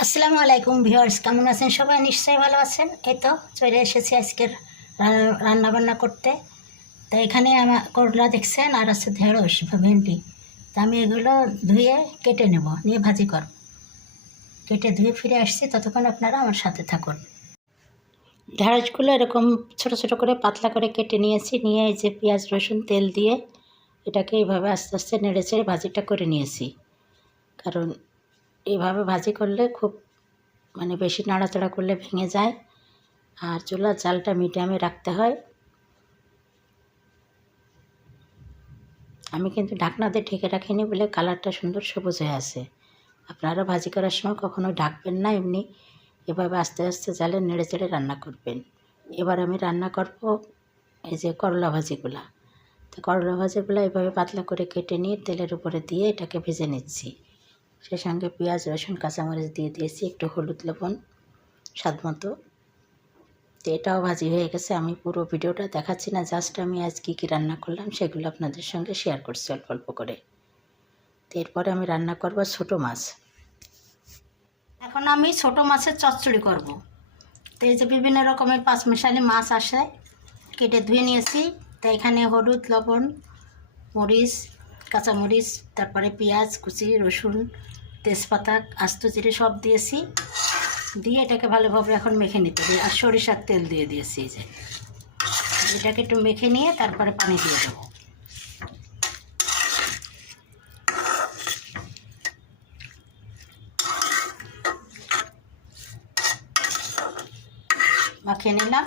আসসালামু আলাইকুম ভিউয়ার্স, কেমন আছেন সবাই? নিশ্চয়ই ভালো আছেন। এই তো চলে এসেছি আজকের রান্নাবান্না করতে। তো এখানে আমার করলা দেখছেন, আর আছে ঢেঁড়স ভেন্ডি। তো আমি এগুলো ধুয়ে কেটে নেব, নিয়ে ভাজি করব। কেটে ধুয়ে ফিরে আসছি, ততক্ষণ আপনারা আমার সাথে থাকুন। ঢেঁড়সগুলো এরকম ছোট ছোট করে পাতলা করে কেটে নিয়েছি, নিয়ে এই যে পেঁয়াজ, রসুন, তেল দিয়ে এটাকে এইভাবে আস্তে আস্তে নেড়ে চেড়ে ভাজিটা করে নিয়েছি। কারণ এইভাবে ভাজি করলে খুব মানে বেশি নাড়াচাড়া করলে ভেঙে যায়। আর চুলার জালটা মিডিয়ামে রাখতে হয়। আমি কিন্তু ঢাকনা দিয়ে ঢেকে রাখিনি বলে কালারটা সুন্দর সবুজ হয়ে আছে। আপনারা ভাজি করার সময় কখনো ঢাকবেন না এমনি। এভাবে আস্তে আস্তে জালে নেড়ে চেড়ে রান্না করবেন। এবার আমি রান্না করব এই যে করলা ভাজিগুলা। তো করলা ভাজিগুলো এভাবে পাতলা করে কেটে নিয়ে তেলের উপরে দিয়ে এটাকে ভেজে নিচ্ছি। সেই সঙ্গে পেঁয়াজ, রসুন, কাঁচামরিচ দিয়ে দিয়েছি, একটু হলুদ লবণ, স্বাদ মতো। তো এটাও ভাজি হয়ে গেছে। আমি পুরো ভিডিওটা দেখাচ্ছি না, জাস্ট আমি আজ কী কী রান্না করলাম সেগুলো আপনাদের সঙ্গে শেয়ার করছি অল্প অল্প করে। তো এরপরে আমি রান্না করব ছোটো মাছ। এখন আমি ছোট মাছের চচ্চড়ি করব। তো এই যে বিভিন্ন রকমের পাঁচ মিশালি মাছ আসে, কেটে ধুয়ে নিয়েছি। তো এখানে হলুদ, লবণ, মরিচ কাঁচামরিচ, তারপরে পেঁয়াজ, কুচি, রসুন, তেজপাতা, আস্ত জিরে সব দিয়েছি। দিয়ে এটাকে ভালোভাবে এখন মেখে নিতে দিই আর সরিষার তেল দিয়ে দিয়েছি যে। এটাকে একটু মেখে নিয়ে তারপরে পানি দিয়ে দেবো। মাখিয়ে নিলাম।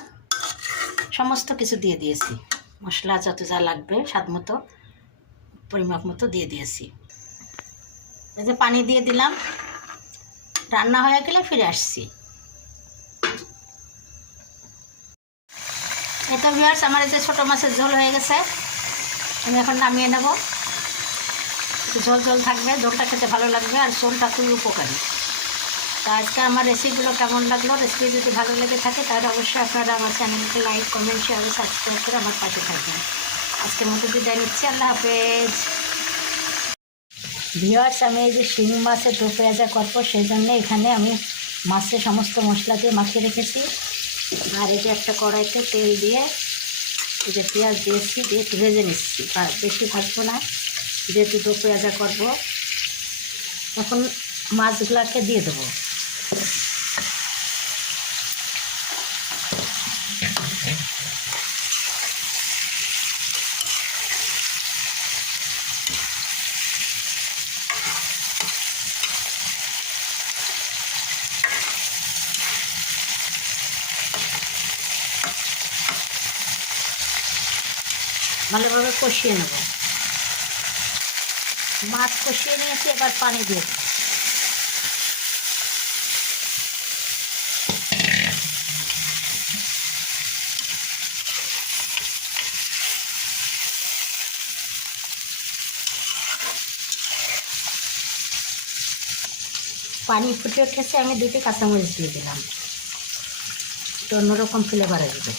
সমস্ত কিছু দিয়ে দিয়েছি। মশলা যত যা লাগবে, স্বাদ মতো। পরিমাপ মতো দিয়ে দিয়েছি। যে পানি দিয়ে দিলাম। রান্না হয়ে গেলে ফিরে আসছি। এই তো ভিউয়ার্স আমার এই যে ছোটো মাছের ঝোল হয়ে গেছে। আমি এখন নামিয়ে নেব। ঝোল ঝোল থাকবে, ঝোলটা খেতে ভালো লাগবে আর ঝোলটা খুবই উপকারী। তো আজকে আমার রেসিপিগুলো কেমন লাগল? রেসিপি যদি ভালো লেগে থাকে, তাহলে অবশ্যই আপনারা আমার চ্যানেলকে লাইক কমেন্ট শেয়ার সাবস্ক্রাইব করে আমার পাশে থাকবেন। আজকের মতো বিদায় নিচ্ছি, আল্লাহ হাফেজ। ভিওয়ার্স আমি এই যে শিং মাছের দো পেঁয়াজা করব, সেই জন্য এখানে আমি মাছের সমস্ত মশলা দিয়ে মাখিয়ে রেখেছি। আর যে একটা কড়াইতে তেল দিয়ে এই যে পেঁয়াজ দিয়েছি, দিয়ে একটু ভেজে নিচ্ছি। আর বেশি ভাজবো না, যেহেতু দো পেঁয়াজা করব। এখন মাছগুলাকে দিয়ে দেবো। ভালোভাবে কষিয়ে নেব। মাছ কষিয়ে নিয়েছি, এবার পানি দিয়ে দেবো। পানি ফুটে উঠেছে, আমি দুটি কাঁচামরিচ দিয়ে দিলাম। একটু অন্যরকম ফ্লেভার আসবে।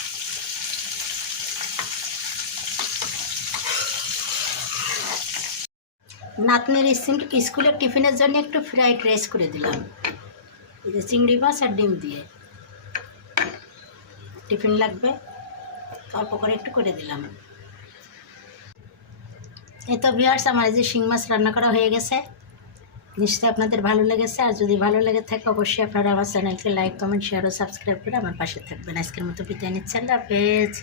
নাতনির স্কুল- স্কুলের টিফিনের জন্য একটু ফ্রাইড রাইস করে দিলাম। এই যে চিংড়ি মাছ আর ডিম দিয়ে। টিফিন লাগবে অল্প করে একটু করে দিলাম। এই তো বিয়ার্স আমার যে শিং মাছ রান্না করা হয়ে গেছে। নিশ্চয়ই আপনাদের ভালো লেগেছে, আর যদি ভালো লেগে থাকে, অবশ্যই আপনারা আমার চ্যানেলকে লাইক কমেন্ট শেয়ার ও সাবস্ক্রাইব করে আমার পাশে থাকবেন। আজকের মতো বিদায় নিচ্ছি। আল্লাহ হাফেজ।